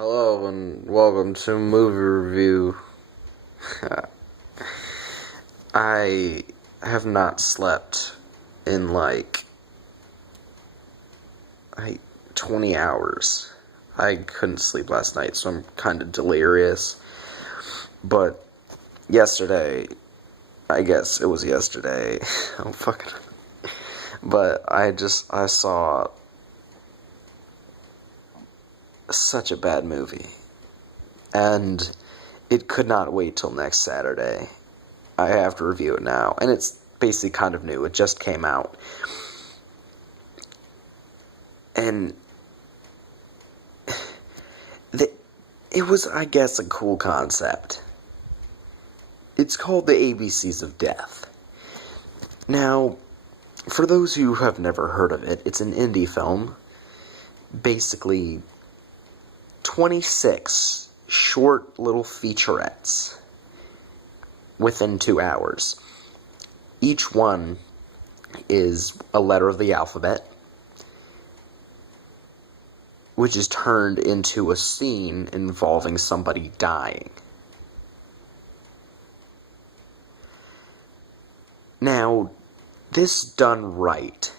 Hello and welcome to Movie Review. I have not slept in like 20 hours. I couldn't sleep last night, so I'm kind of delirious. But yesterday, I guess it was yesterday. Oh, fucking. But I saw such a bad movie. And it could not wait till next Saturday. I have to review it now. And it's basically kind of new. It just came out. And it was, I guess, a cool concept. It's called The ABCs of Death. Now, for those who have never heard of it, it's an indie film. Basically, 26 short little featurettes within 2 hours. Each one is a letter of the alphabet, which is turned into a scene involving somebody dying. Now, this done right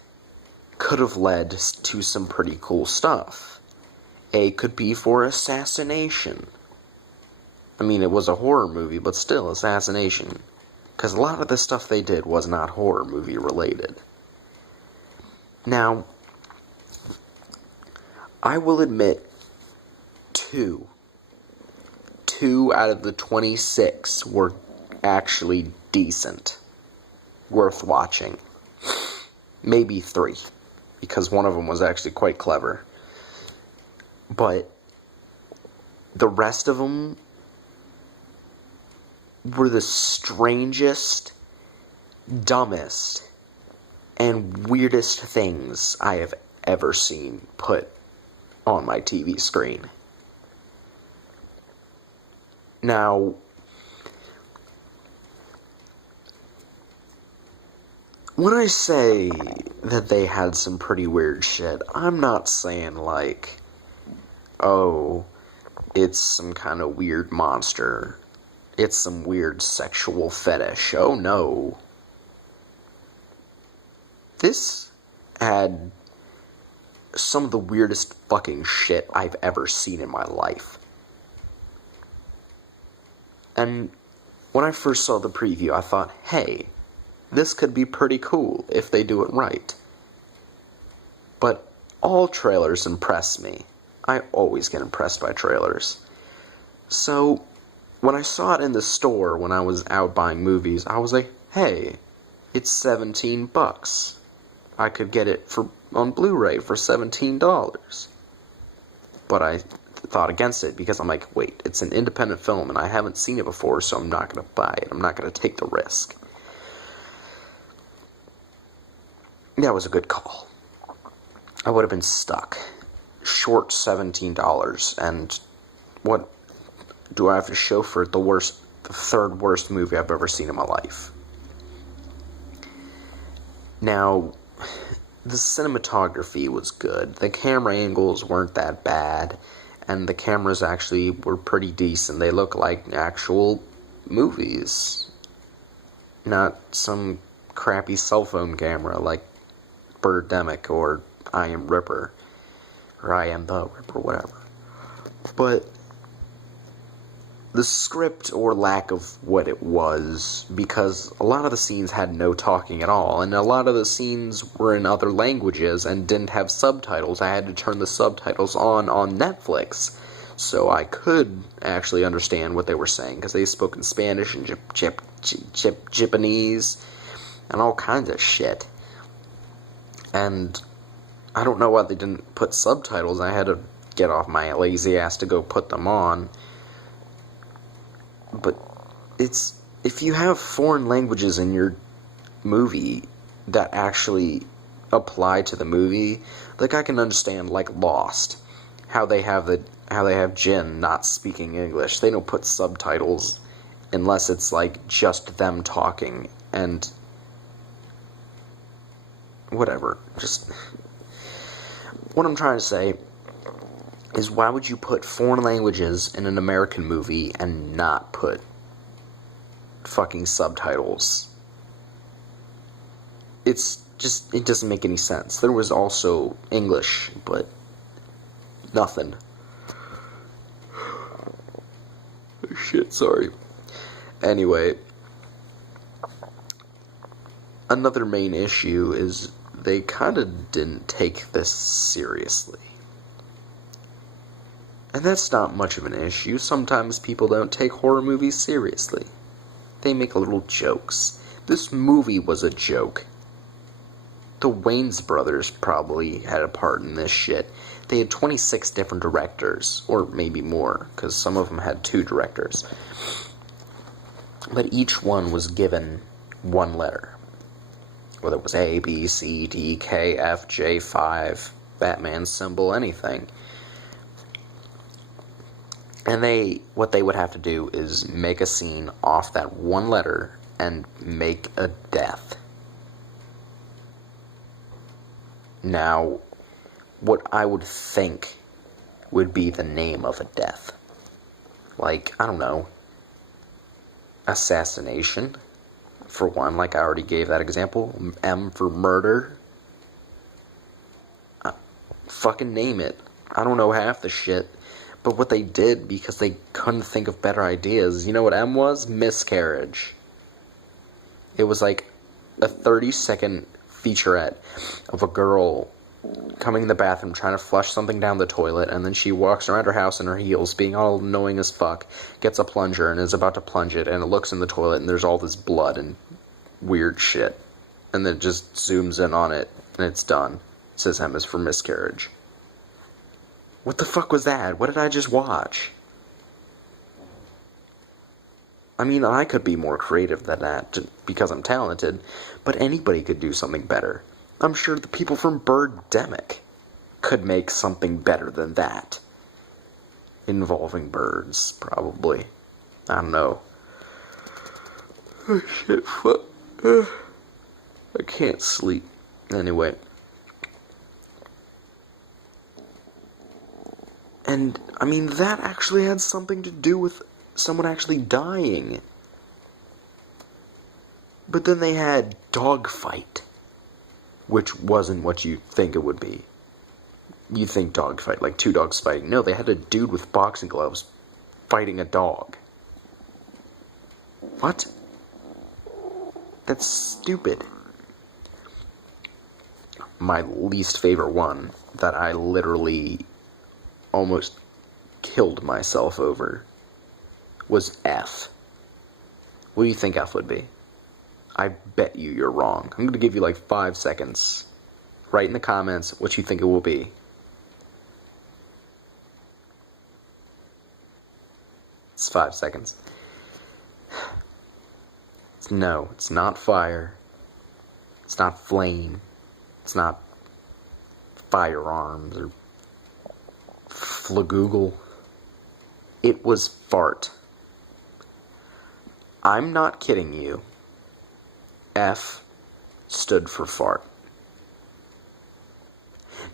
could have led to some pretty cool stuff. A could be for assassination. I mean, it was a horror movie, but still assassination. Because a lot of the stuff they did was not horror movie related. Now, I will admit, two out of the 26 were actually decent. Worth watching. Maybe 3, because one of them was actually quite clever. But the rest of them were the strangest, dumbest, and weirdest things I have ever seen put on my TV screen. Now, when I say that they had some pretty weird shit, I'm not saying like, oh, it's some kind of weird monster. It's some weird sexual fetish. Oh no. This had some of the weirdest fucking shit I've ever seen in my life. And when I first saw the preview, I thought, hey, this could be pretty cool if they do it right. But all trailers impress me. I always get impressed by trailers. So, when I saw it in the store when I was out buying movies, I was like, hey, it's $17. I could get it on Blu-ray for $17. But I thought against it because I'm like, wait, it's an independent film and I haven't seen it before, so I'm not going to buy it. I'm not going to take the risk. That was a good call. I would have been stuck. Short $17, and what do I have to show for it? The third worst movie I've ever seen in my life. Now, the cinematography was good. The camera angles weren't that bad, and the cameras actually were pretty decent. They look like actual movies, not some crappy cell phone camera like Birdemic or I Am Ripper, or I Am the Ripper, whatever. But the script, or lack of what it was, because a lot of the scenes had no talking at all, and a lot of the scenes were in other languages and didn't have subtitles. I had to turn the subtitles on Netflix, so I could actually understand what they were saying, because they spoke in Spanish and Japanese, and all kinds of shit. And I don't know why they didn't put subtitles. I had to get off my lazy ass to go put them on. But if you have foreign languages in your movie that actually apply to the movie, like I can understand like Lost, how they have Jin not speaking English. They don't put subtitles unless it's like just them talking, and whatever. Just what I'm trying to say is why would you put foreign languages in an American movie and not put fucking subtitles? It's just, it doesn't make any sense. There was also English, but nothing. Shit, sorry. Anyway, another main issue is they kind of didn't take this seriously. And that's not much of an issue. Sometimes people don't take horror movies seriously. They make little jokes. This movie was a joke. The Wayans brothers probably had a part in this shit. They had 26 different directors, or maybe more, because some of them had 2 directors. But each one was given one letter. Whether it was A, B, C, D, K, F, J, 5, Batman symbol, anything. And what they would have to do is make a scene off that one letter and make a death. Now, what I would think would be the name of a death. Like, I don't know, assassination, for one, like I already gave that example. M for murder. Fucking name it. I don't know half the shit. But what they did, because they couldn't think of better ideas, you know what M was? Miscarriage. It was like a 30-second featurette of a girl coming in the bathroom trying to flush something down the toilet, and then she walks around her house in her heels, being all annoying as fuck, gets a plunger and is about to plunge it, and it looks in the toilet and there's all this blood and weird shit. And then it just zooms in on it, and it's done. It says M is for miscarriage. What the fuck was that? What did I just watch? I mean, I could be more creative than that, because I'm talented, but anybody could do something better. I'm sure the people from Birdemic could make something better than that. Involving birds, probably. I don't know. Oh shit, fuck. I can't sleep. Anyway. And, I mean, that actually had something to do with someone actually dying. But then they had dogfight, which wasn't what you think it would be. You think dogfight, like 2 dogs fighting. No, they had a dude with boxing gloves fighting a dog. What? That's stupid. My least favorite one, that I literally almost killed myself over, was F. What do you think F would be? I bet you're wrong. I'm going to give you like 5 seconds. Write in the comments what you think it will be. It's 5 seconds. No, it's not fire. It's not flame. It's not firearms or flagoogle. It was fart. I'm not kidding you. F stood for fart.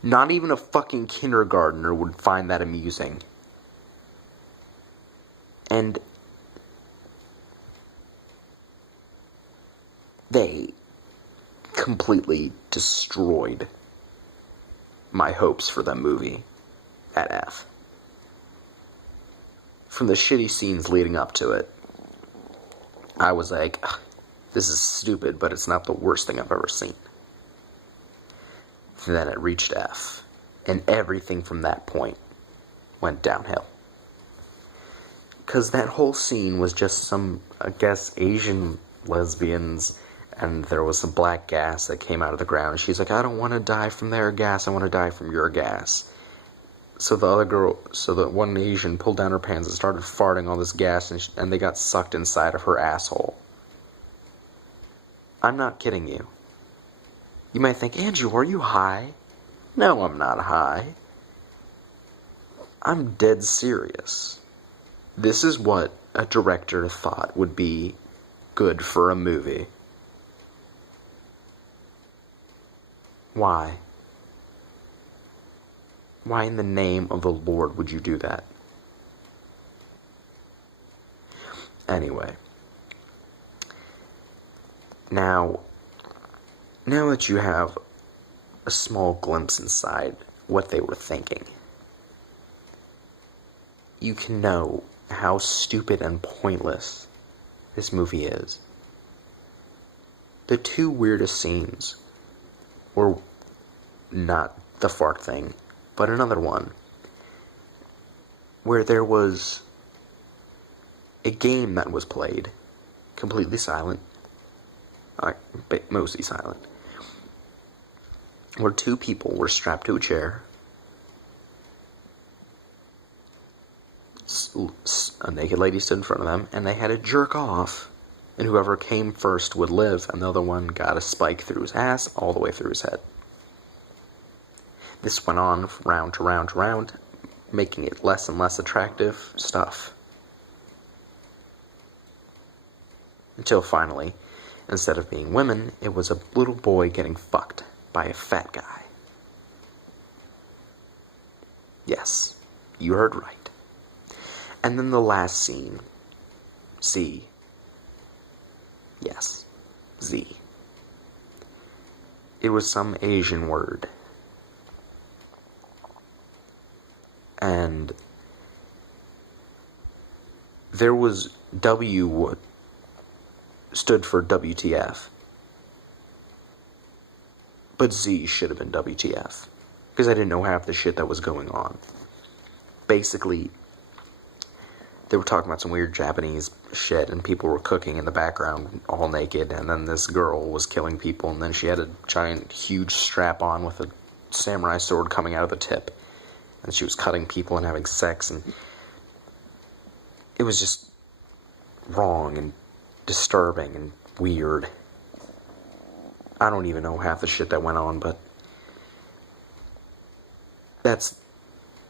Not even a fucking kindergartner would find that amusing. And they completely destroyed my hopes for that movie at F. From the shitty scenes leading up to it, I was like, this is stupid, but it's not the worst thing I've ever seen. And then it reached F, and everything from that point went downhill. Because that whole scene was just some, I guess, Asian lesbians, and there was some black gas that came out of the ground. She's like, I don't want to die from their gas, I want to die from your gas. So the one Asian pulled down her pants and started farting all this gas, and they got sucked inside of her asshole. I'm not kidding you. You might think, Andrew, are you high? No, I'm not high. I'm dead serious. This is what a director thought would be good for a movie. Why? Why in the name of the Lord would you do that? Anyway. Now that you have a small glimpse inside what they were thinking, you can know how stupid and pointless this movie is. The two weirdest scenes were not the fart thing, but another one where there was a game that was played, completely silent, mostly silent, where two people were strapped to a chair. A naked lady stood in front of them, and they had to jerk off, and whoever came first would live, and the other one got a spike through his ass all the way through his head. This went on round to round to round, making it less and less attractive stuff. Until finally, instead of being women, it was a little boy getting fucked by a fat guy. Yes, you heard right. And then the last scene, Z. Yes, Z. It was some Asian word. And there was W stood for WTF. But Z should have been WTF. Because I didn't know half the shit that was going on. Basically, they were talking about some weird Japanese shit, and people were cooking in the background all naked, and then this girl was killing people, and then she had a giant, huge strap on with a samurai sword coming out of the tip, and she was cutting people and having sex, and it was just wrong and disturbing and weird. I don't even know half the shit that went on, but that's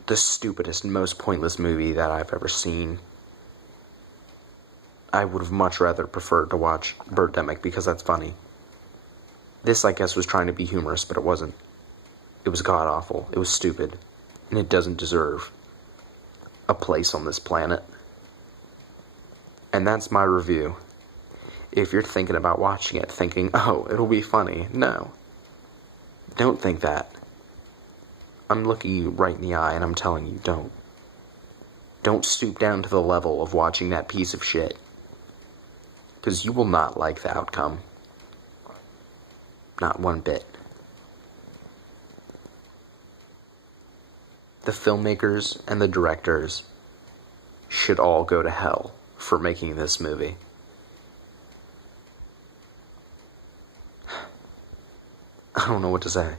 the stupidest and most pointless movie that I've ever seen. I would have much rather preferred to watch Birdemic because that's funny. This, I guess, was trying to be humorous, but it wasn't. It was god-awful. It was stupid. And it doesn't deserve a place on this planet. And that's my review. If you're thinking about watching it, thinking, oh, it'll be funny, no. Don't think that. I'm looking you right in the eye and I'm telling you, don't. Don't stoop down to the level of watching that piece of shit. Because you will not like the outcome. Not one bit. The filmmakers and the directors should all go to hell for making this movie. I don't know what to say.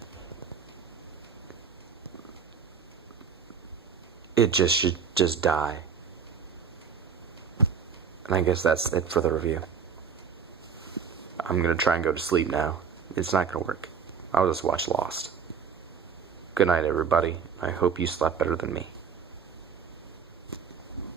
It just should just die. And I guess that's it for the review. I'm gonna try and go to sleep now. It's not gonna work. I'll just watch Lost. Good night, everybody. I hope you slept better than me.